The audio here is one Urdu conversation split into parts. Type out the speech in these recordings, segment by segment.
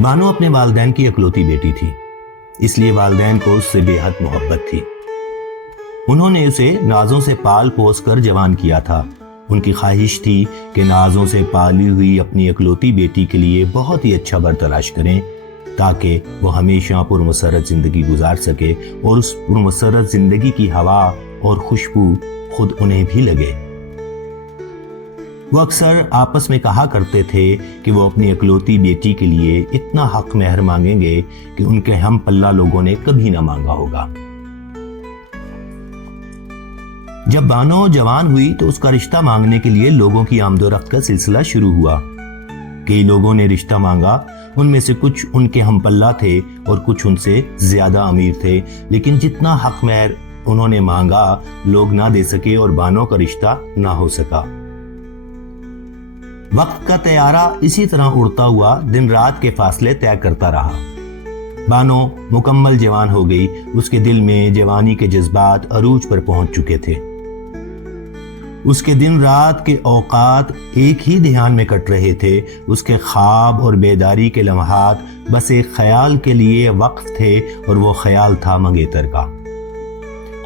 بانو اپنے والدین کی اکلوتی بیٹی تھی، اس لیے والدین کو اس سے بے حد محبت تھی۔ انہوں نے اسے نازوں سے پال پوس کر جوان کیا تھا۔ ان کی خواہش تھی کہ نازوں سے پالی ہوئی اپنی اکلوتی بیٹی کے لیے بہت ہی اچھا بر تلاش کریں تاکہ وہ ہمیشہ پرمسرت زندگی گزار سکے اور اس پرمسرت زندگی کی ہوا اور خوشبو خود انہیں بھی لگے۔ وہ اکثر آپس میں کہا کرتے تھے کہ وہ اپنی اکلوتی بیٹی کے لیے اتنا حق مہر مانگیں گے کہ ان کے ہم پلہ لوگوں نے کبھی نہ مانگا ہوگا۔ جب بانو جوان ہوئی تو اس کا رشتہ مانگنے کے لیے لوگوں کی آمد و رفت کا سلسلہ شروع ہوا۔ کئی لوگوں نے رشتہ مانگا، ان میں سے کچھ ان کے ہم پلہ تھے اور کچھ ان سے زیادہ امیر تھے، لیکن جتنا حق مہر انہوں نے مانگا لوگ نہ دے سکے اور بانو کا رشتہ نہ ہو سکا۔ وقت کا طیارہ اسی طرح اڑتا ہوا دن رات کے فاصلے طے کرتا رہا۔ بانو مکمل جوان ہو گئی، اس کے دل میں جوانی کے جذبات عروج پر پہنچ چکے تھے۔ اس کے دن رات کے اوقات ایک ہی دھیان میں کٹ رہے تھے، اس کے خواب اور بیداری کے لمحات بس ایک خیال کے لیے وقف تھے اور وہ خیال تھا منگیتر کا۔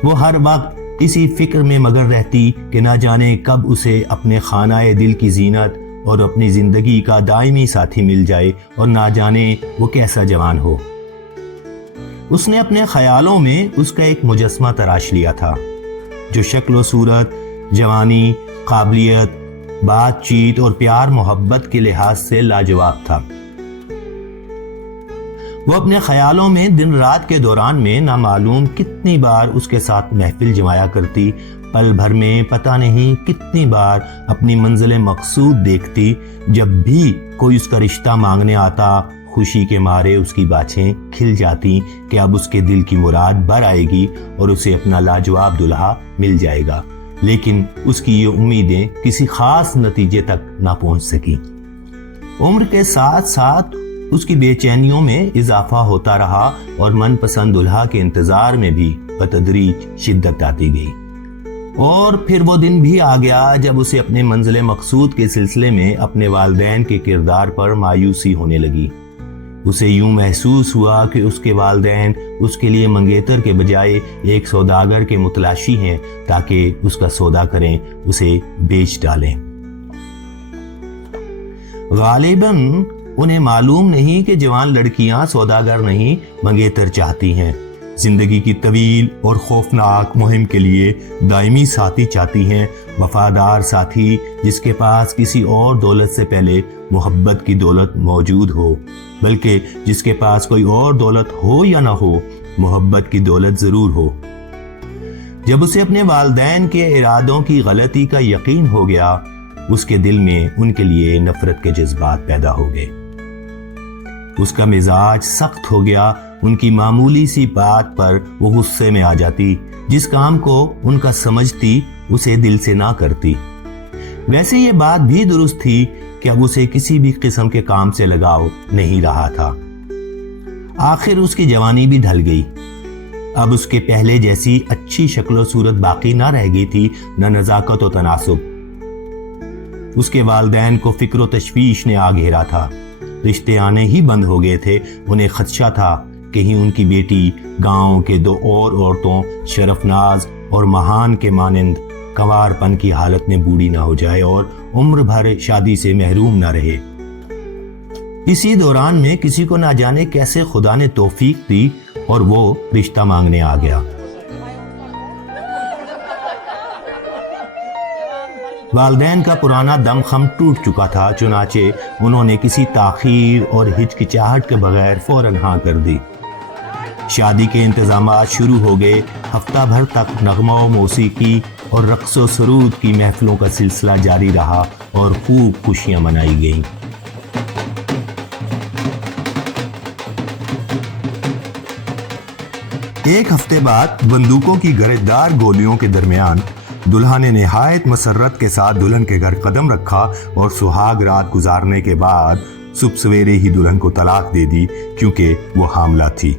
وہ ہر وقت اسی فکر میں مگن رہتی کہ نہ جانے کب اسے اپنے خانہ دل کی زینت اور اپنی زندگی کا دائمی ساتھی مل جائے اور نہ جانے وہ کیسا جوان ہو۔ اس نے اپنے خیالوں میں اس کا ایک مجسمہ تراش لیا تھا جو شکل و صورت، جوانی، قابلیت، بات چیت اور پیار محبت کے لحاظ سے لاجواب تھا۔ وہ اپنے خیالوں میں دن رات کے دوران میں نامعلوم کتنی بار اس کے ساتھ محفل جمایا کرتی، پل بھر میں پتہ نہیں کتنی بار اپنی منزل مقصود دیکھتی۔ جب بھی کوئی اس کا رشتہ مانگنے آتا، خوشی کے مارے اس کی باچھیں کھل جاتی کہ اب اس کے دل کی مراد بر آئے گی اور اسے اپنا لاجواب دلہا مل جائے گا، لیکن اس کی یہ امیدیں کسی خاص نتیجے تک نہ پہنچ سکی۔ عمر کے ساتھ ساتھ اس کی بے چینیوں میں اضافہ ہوتا رہا اور من پسند دلہا کے انتظار میں بھی بتدریج شدت آتی گئی۔ اور پھر وہ دن بھی آ گیا جب اسے اپنے منزل مقصود کے سلسلے میں اپنے والدین کے کردار پر مایوسی ہونے لگی۔ اسے یوں محسوس ہوا کہ اس کے والدین اس کے لیے منگیتر کے بجائے ایک سوداگر کے متلاشی ہیں تاکہ اس کا سودا کریں، اسے بیچ ڈالیں۔ غالباً انہیں معلوم نہیں کہ جوان لڑکیاں سوداگر نہیں منگیتر چاہتی ہیں، زندگی کی طویل اور خوفناک مہم کے لیے دائمی ساتھی چاہتی ہیں، وفادار ساتھی جس کے پاس کسی اور دولت سے پہلے محبت کی دولت موجود ہو، بلکہ جس کے پاس کوئی اور دولت ہو یا نہ ہو، محبت کی دولت ضرور ہو۔ جب اسے اپنے والدین کے ارادوں کی غلطی کا یقین ہو گیا، اس کے دل میں ان کے لیے نفرت کے جذبات پیدا ہو گئے۔ اس کا مزاج سخت ہو گیا، ان کی معمولی سی بات پر وہ غصے میں آ جاتی، جس کام کو ان کا سمجھتی اسے دل سے نہ کرتی۔ ویسے یہ بات بھی درست تھی کہ اب اسے کسی بھی قسم کے کام سے لگاؤ نہیں رہا تھا۔ آخر اس کی جوانی بھی ڈھل گئی، اب اس کے پہلے جیسی اچھی شکل و صورت باقی نہ رہ گئی تھی، نہ نزاکت و تناسب۔ اس کے والدین کو فکر و تشویش نے آ گھیرا تھا، رشتے آنے ہی بند ہو گئے تھے۔ انہیں خدشہ تھا کہیں ان کی بیٹی گاؤں کے دو اور عورتوں شرف ناز اور مہان کے مانند کنوار پن کی حالت میں بوڑھی نہ ہو جائے اور عمر بھر شادی سے محروم نہ رہے۔ اسی دوران میں کسی کو نہ جانے کیسے خدا نے توفیق دی اور وہ رشتہ مانگنے آ گیا۔ والدین کا پرانا دم خم ٹوٹ چکا تھا، چنانچہ انہوں نے کسی تاخیر اور ہچکچاہٹ کے بغیر فوراً ہاں کر دی۔ شادی کے انتظامات شروع ہو گئے۔ ہفتہ بھر تک نغمہ و موسیقی اور رقص و سرود کی محفلوں کا سلسلہ جاری رہا اور خوب خوشیاں منائی گئیں۔ ایک ہفتے بعد بندوقوں کی گرددار گولیوں کے درمیان دلہا نے نہایت مسرت کے ساتھ دلہن کے گھر قدم رکھا اور سہاگ رات گزارنے کے بعد صبح سویرے ہی دلہن کو طلاق دے دی کیونکہ وہ حاملہ تھی۔